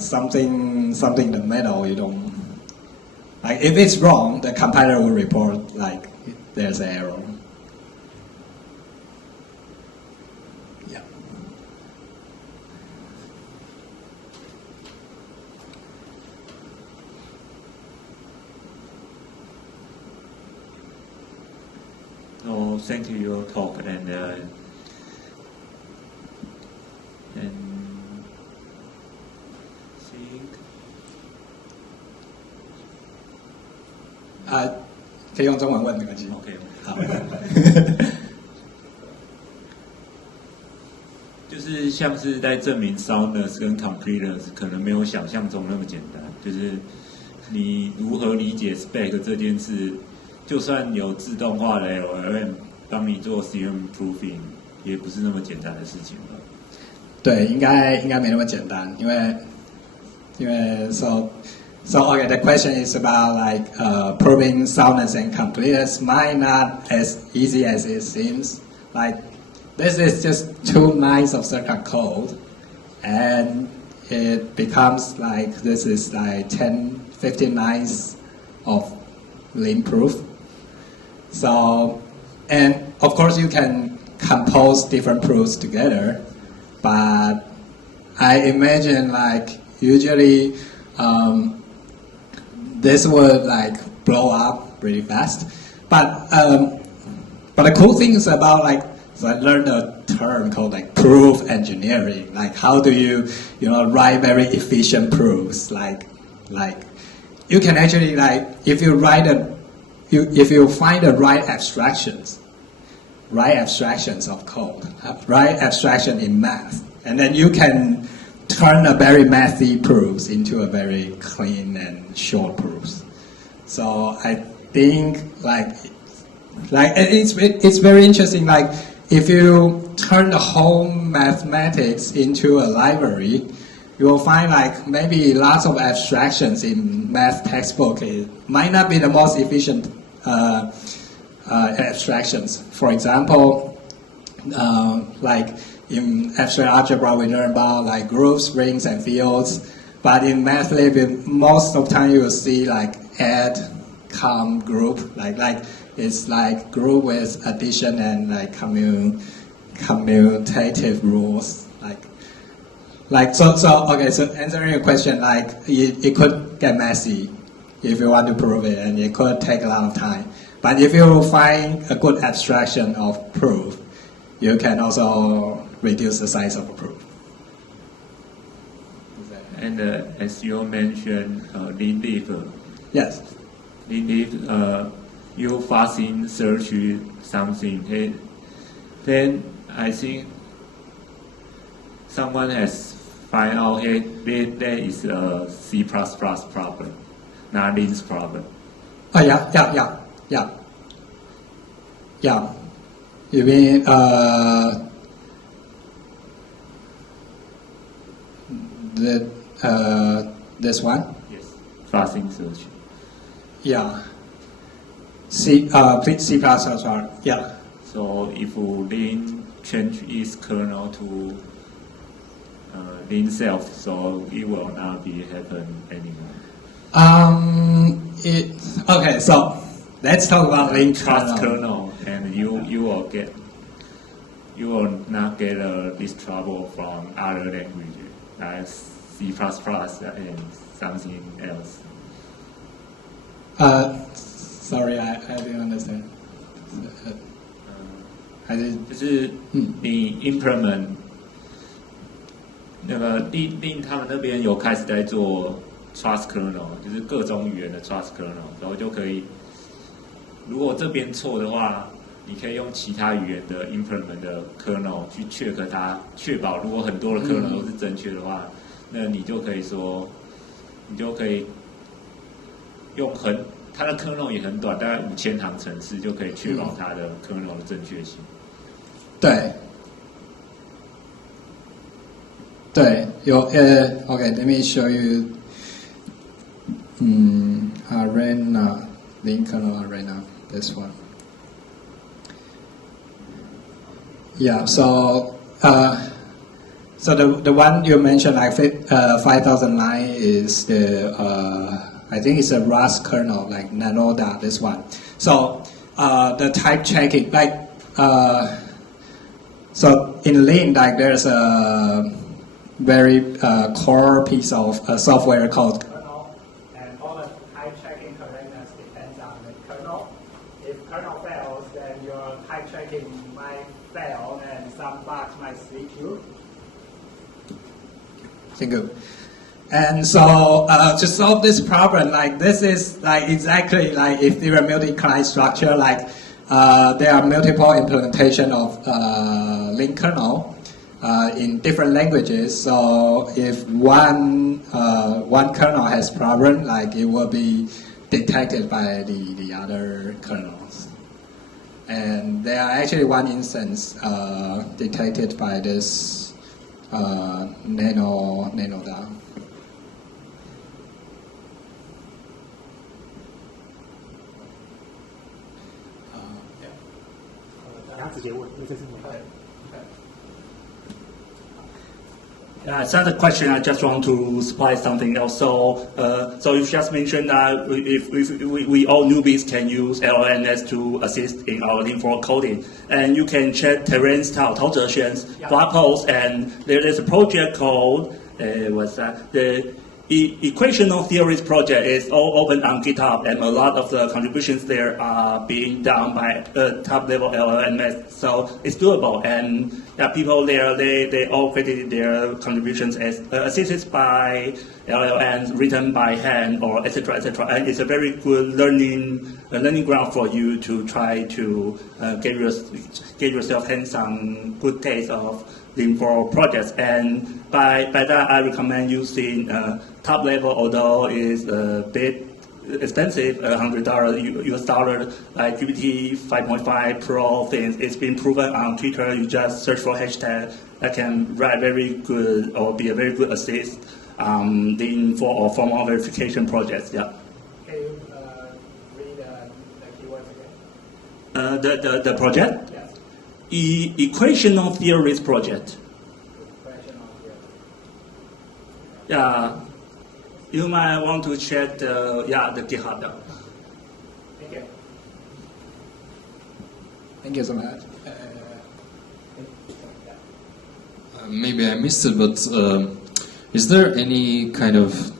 something in the middle. You don't like if it's wrong, the compiler will report like there's an error. Yeah. Oh, thank you your talk and think 可以用中文问没关系。 OK 好。就是像是在证明 soundness 跟 completeness 可能没有想象中那么简单，就是你如何理解 spec 这件事，就算有自动化的 LLM 帮你做 CM proofing， 也不是那么简单的事情了。对，应该没那么简单，因为 so okay, the question is about like proving soundness and completeness might not as easy as it seems. Like this is just 2 lines of circuit code, and it becomes like this is like 10, 15 lines of Liang proof. So, and of course you can compose different proofs together, but I imagine like usually this would like blow up really fast. But the cool thing is about like, so I learned a term called like proof engineering. Like how do you write very efficient proofs? Like you can actually like if you if you find the right abstractions of code, right abstraction in math, and then you can turn a very mathy proofs into a very clean and short proofs. So I think like it's very interesting. Like if you turn the whole mathematics into a library, you will find like maybe lots of abstractions in math textbook. It might not be the most efficient abstractions. For example, like in abstract algebra, we learn about like groups, rings, and fields. But in Mathlib, most of the time you will see like add, com, group. Like it's like group with addition and like commutative rules. So answering your question, like it could get messy if you want to prove it, and it could take a lot of time. But if you find a good abstraction of proof, you can also reduce the size of a proof. And as you mentioned, Liang Leaf. Yes. Liang Leaf, you fuzzing search something, then I think someone has find out, hey, there is a C++ problem, not Liang's problem. Oh yeah. You mean this one? Yes. Fuzzing search. Yeah. C++. Yeah. So if Liang change its kernel to Liang self, so it will not be happen anymore. Okay. So let's talk about Liang kernel, and you will not get this trouble from other languages like C++ and something else. Sorry, I didn't understand. I did. 就是你 implement 那个Liang他们那边有开始在做 trust kernel， 就是各种语言的 trust kernel， 然后就可以，如果这边错的话，你可以用其他语言的 implement 的 kernel 去 check 它，确保如果很多的 kernel 都是正确的话，那你就可以说，你就可以用它的 kernel 也很短，大概5000行程式就可以确保它的 kernel 的正确性。对，有okay, let me show you. Arena, link kernel arena, this one. Yeah, so the one you mentioned, like 5009, is the I think it's a Rust kernel, like Nanoda, this one. So the type checking, like so in Liang, like there's a very core piece of software called kernel, and all the type checking correctness depends on the kernel. If kernel fails, then your type checking might fail, and some bugs might slip you. Thank you. And so to solve this problem, like this is like exactly like if there are multi-client structure, like there are multiple implementation of Liang kernel in different languages. So if one kernel has problem, like it will be detected by the other kernels. And there are actually one instance detected by this Nanoda. 直接问，因为这是你的。It's not a question. I just want to supply something else. So you just mentioned that if we all newbies can use LLMs to assist in our Liang coding, and you can check Terence Tao Zhen's blog post, and there is a project called what's that? The Equational Theories project is all open on GitHub, and a lot of the contributions there are being done by top-level LLMs. So it's doable, and people there they all credited their contributions as assisted by LLMs, written by hand, or etc. etc. And it's a very good learning ground for you to try to get yourself hands on good taste of Liang projects. And by that, I recommend using top level, although it's a bit expensive, $100 US dollar, like GPT 5.5 Pro things. It's been proven on Twitter. You just search for hashtag that can write very good or be a very good assist in for or formal verification projects. Yeah. Can you read the keywords again? The project? Yes. Equational Theories project. Yeah. You might want to check the GitHub. Thank you. Thank you so much. Maybe I missed it, but is there any kind of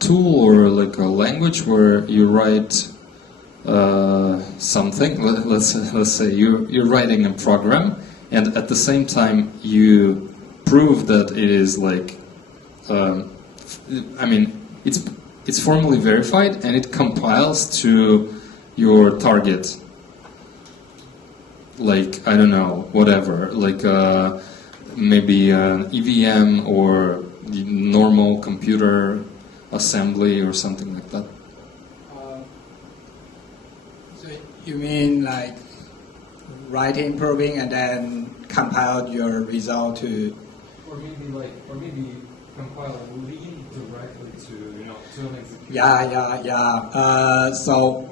tool or like a language where you write something? Let's say you're writing a program, and at the same time you prove that it is like. I mean, it's formally verified and it compiles to your target. Like, I don't know, whatever. Like maybe an EVM or the normal computer assembly or something like that. So you mean like writing, proving, and then compile your result to? Or maybe compile Liang directly to an execution. Yeah. So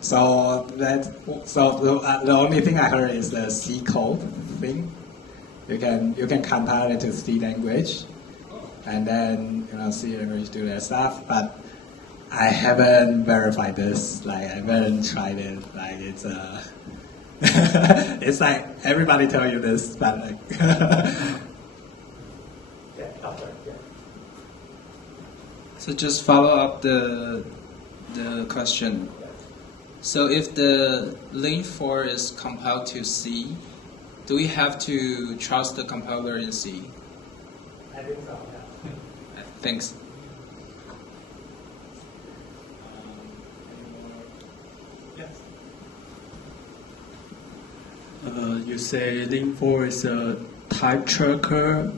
the only thing I heard is the C code thing. You can compile it to C language, and then C language do that stuff. But I haven't verified this. Like I haven't tried it. Like it's it's like everybody tell you this, but like. So just follow up the question. So if the Lin4 is compiled to C, do we have to trust the compiler in C? I think so, yeah. Thanks. You say Lin4 is a type checker,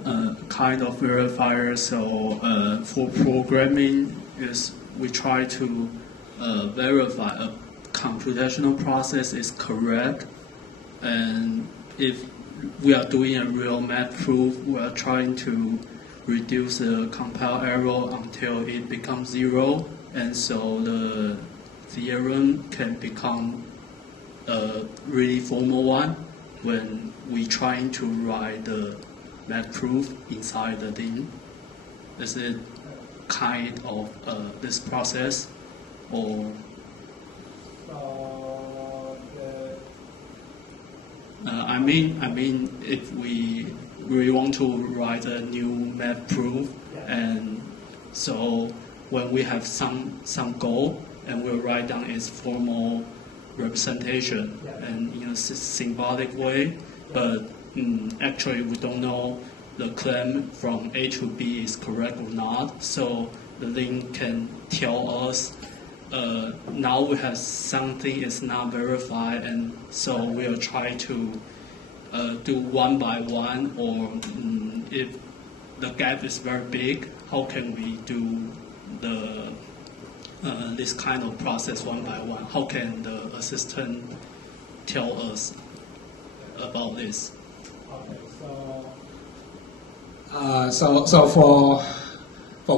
kind of verifier. So for programming, we try to verify a computational process is correct, and if we are doing a real math proof, we are trying to reduce the compile error until it becomes 0, and so the theorem can become a really formal one when we trying to write the math proof inside the thing. Is it kind of this process, or? I mean, if we really want to write a new math proof, and so when we have some goal, and we'll write down its formal representation and in a symbolic way, but actually we don't know the claim from A to B is correct or not. So the link can tell us now we have something is not verified, and so we'll try to do one by one, or if the gap is very big, how can we do the this kind of process one by one? How can the assistant tell us about this? Okay, so for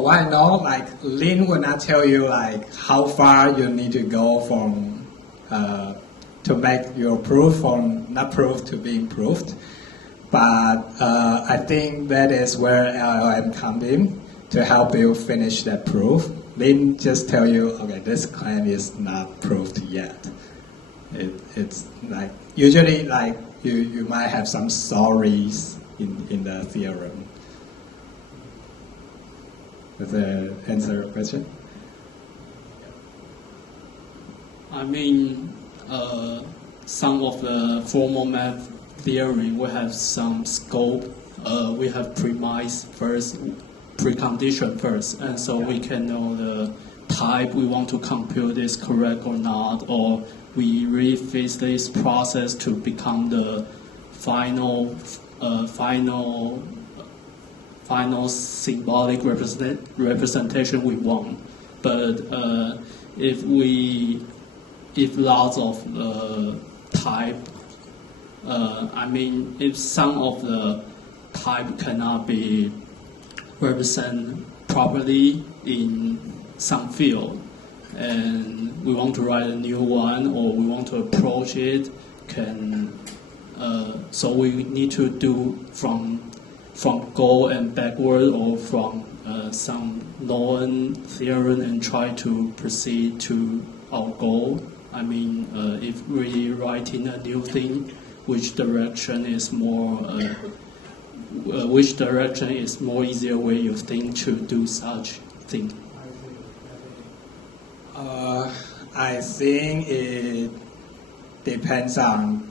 what I know, like Lin will not tell you like how far you need to go from to make your proof from not proved to being proved. But I think that is where LLM comes in to help you finish that proof. Lin just tell you, okay, this claim is not proved yet. It's like usually like you might have some stories in the theorem. Does that answer your question? I mean, some of the formal math theory will have some scope. We have premise first, precondition first, and so we can know the type we want to compute is correct or not, or we really face this process to become the final symbolic representation we want. But if lots of type, I mean, if some of the type cannot be represented properly in some field, and we want to write a new one, or we want to approach it, so we need to do from goal and backward, or from some known theorem and try to proceed to our goal. I mean, if we writing a new thing, which direction is more easier way you think to do such thing? I think it depends on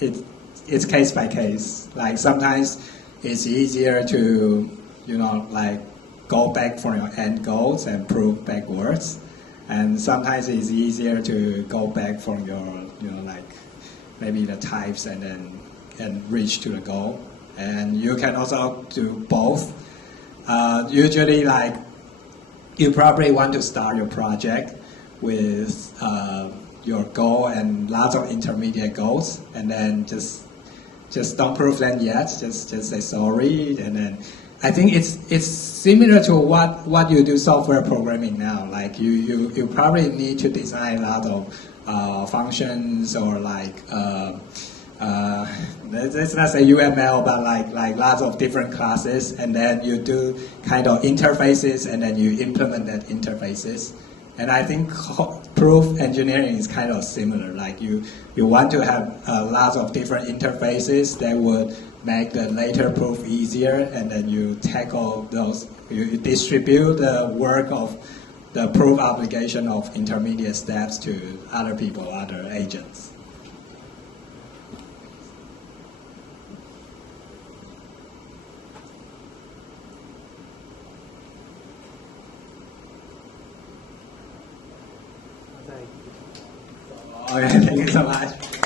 it's case by case. Like sometimes it's easier to like go back from your end goals and prove backwards, and sometimes it's easier to go back from your like maybe the types and then reach to the goal. And you can also do both. Usually, like you probably want to start your project with your goal and lots of intermediate goals, and then just don't prove them yet. Just say sorry, and then I think it's similar to what you do software programming now. Like you probably need to design a lot of functions, or like let's not say UML, but like lots of different classes, and then you do kind of interfaces, and then you implement that interfaces. And I think proof engineering is kind of similar. Like you want to have lots of different interfaces that would make the later proof easier, and then you tackle those. You distribute the work of the proof application of intermediate steps to other people, other agents. Okay, thank you so much.